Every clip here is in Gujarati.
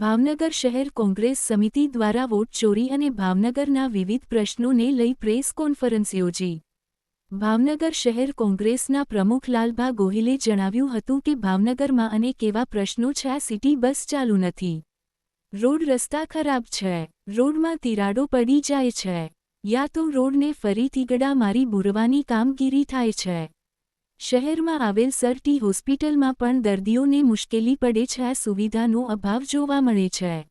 ભાવનગર શહેર કોંગ્રેસ સમિતિ દ્વારા વોટ ચોરી અને ભાવનગરના વિવિધ પ્રશ્નોને લઈ પ્રેસ કોન્ફરન્સ યોજી. ભાવનગર શહેર કોંગ્રેસના પ્રમુખ લાલભા ગોહિલે જણાવ્યું હતું કે ભાવનગરમાં અનેક એવા પ્રશ્નો છે, આ સિટી બસ ચાલુ નથી. રોડ રસ્તા ખરાબ છે, રોડમાં તિરાડો પડી જાય છે, યા તો રોડને ફરીથી ગડા મારી બુરવાની કામગીરી થાય છે. શહેરમાં આવેલ સરટી હોસ્પિટલમાં પણ દર્દીઓને મુશ્કેલી પડે છે. આ સુવિધાનો અભાવ જોવા મળે છે.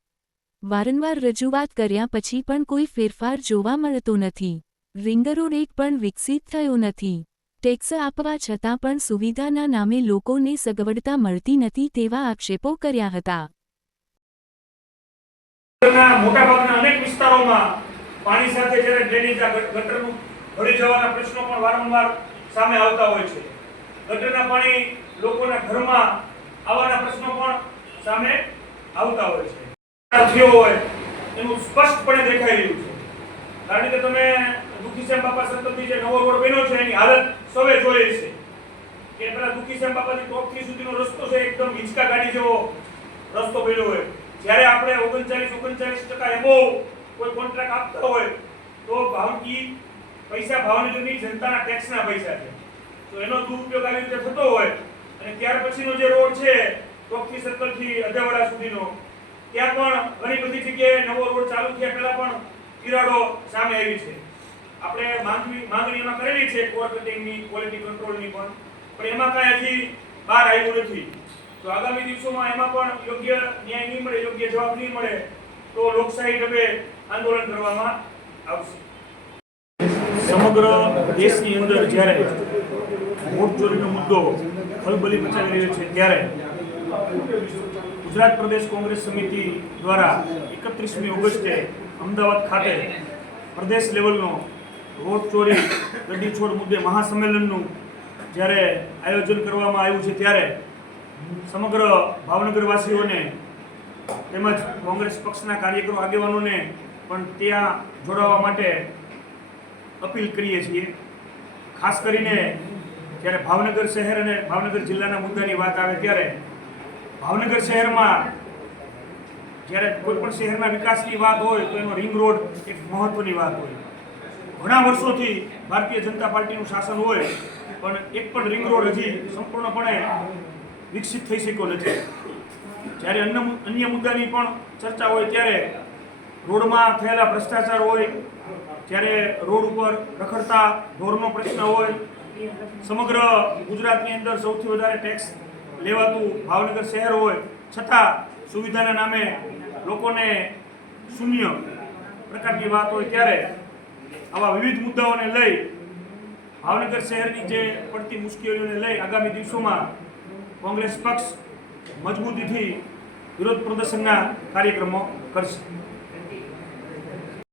વારંવાર રજૂઆત કર્યા પછી પણ કોઈ ફેરફાર જોવા મળતો નથી. રિંગરો એક પણ વિકસિત થયો નથી. ટેક્સ આપવા છતાં પણ સુવિધાના નામે લોકોને સગવડતા મળતી નથી તેવા આક્ષેપો કર્યા હતા. પાણી સાથે જ્યારે ડ્રેનેજ ગટરનું ભળી જવાના પ્રશ્નો પણ વારંવાર સામે આવતા હોય છે. ગટરના પાણી લોકોના ઘરમાં આવવાના પ્રશ્નો પણ સામે આવતા હોય છે. થયો હોય, એનું સ્પષ્ટપણે દેખાઈ રહ્યું છે. કારણ કે તમે દુખીશ્યામ બાપા સંતથી જે નવો રોડ બન્યો છે, એની હાલત સૌએ જોઈ છે. કે પેલા દુખીશ્યામ બાપાની ટોપથી સુધીનો રસ્તો છે, એકદમ હિંચકા ગાડી જેવો રસ્તો બન્યો હોય. જ્યારે આપણે ઓગણચાલીસ ઓગણચાલીસ ટકા એબો કોઈ કોન્ટ્રાક્ટ આપતા હોય, તો ભાવકી પૈસા, ભાવનગરની જનતાના ટેક્સના પૈસા છે. તો એનો દુરુપયોગ આવી રીતે થતો હોય અને ત્યાર પછીનો જે રોડ છે ટોપથી સર્કલથી અજાવાડા સુધીનો, ત્યાં પણ ઘણી બધી જગ્યાએ નવો રોડ ચાલુ થયા પહેલા પણ તિરાડો સામે આવી છે. આપણે માંગણી માંગણીઓમાં કરેલી છે કોર ક્વોલિટી કંટ્રોલની પણ પણ એમાં કાંઈ હજી બહાર આવ્યું નથી. તો આગામી દિવસોમાં એમાં પણ યોગ્ય ન્યાય નહીં મળે, યોગ્ય જવાબ નહીં મળે, તો લોકશાહી ઢબે આંદોલન કરવામાં આવશે. સમગ્ર દેશની અંદર જ્યારે વોટ ચોરીનો મુદ્દો ખલબલી મચાવી રહ્યો છે. ત્યારે ગુજરાત પ્રદેશ કોંગ્રેસ સમિતિ દ્વારા એકત્રીસમી ઓગસ્ટે અમદાવાદ ખાતે પ્રદેશ લેવલનો વોટ ચોરી ગડી છોડ મુદ્દે મહાસંમેલનનું જ્યારે આયોજન કરવામાં આવ્યું છે, ત્યારે સમગ્ર ભાવનગરવાસીઓને તેમજ કોંગ્રેસ પક્ષના કાર્યકરો આગેવાનોને પણ ત્યાં જોડાવા માટે અપીલ કરીએ છીએ. ખાસ કરીને જ્યારે ભાવનગર શહેર અને ભાવનગર જિલ્લાના મુદ્દાની વાત આવે ત્યારે ભાવનગર શહેરમાં જ્યારે કોઈ પણ શહેરના વિકાસની વાત હોય તો એનો રિંગ રોડ એક મહત્વની વાત હોય. ઘણા વર્ષોથી ભારતીય જનતા પાર્ટીનું શાસન હોય, પણ એક પણ રિંગ રોડ હજી સંપૂર્ણપણે વિકસિત થઈ શક્યો નથી. જ્યારે અન્ય અન્ય મુદ્દાની પણ ચર્ચા હોય ત્યારે રોડમાં થયેલા ભ્રષ્ટાચાર હોય, જ્યારે રોડ ઉપર રખડતા ઢોરનો પ્રશ્ન હોય સમગ્ર ગુજરાતની અંદર સૌથી વધારે ટેક્સ લેવાતું ભાવનગર શહેર હોય, છતાં સુવિધાના નામે લોકોને શૂન્ય પ્રકારની વાત હોય ત્યારે આવા વિવિધ મુદ્દાઓને લઈ ભાવનગર શહેરની જે પડતી મુશ્કેલીઓને લઈ આગામી દિવસોમાં કોંગ્રેસ પક્ષ મજબૂતીથી વિરોધ પ્રદર્શનના કાર્યક્રમો કરશે.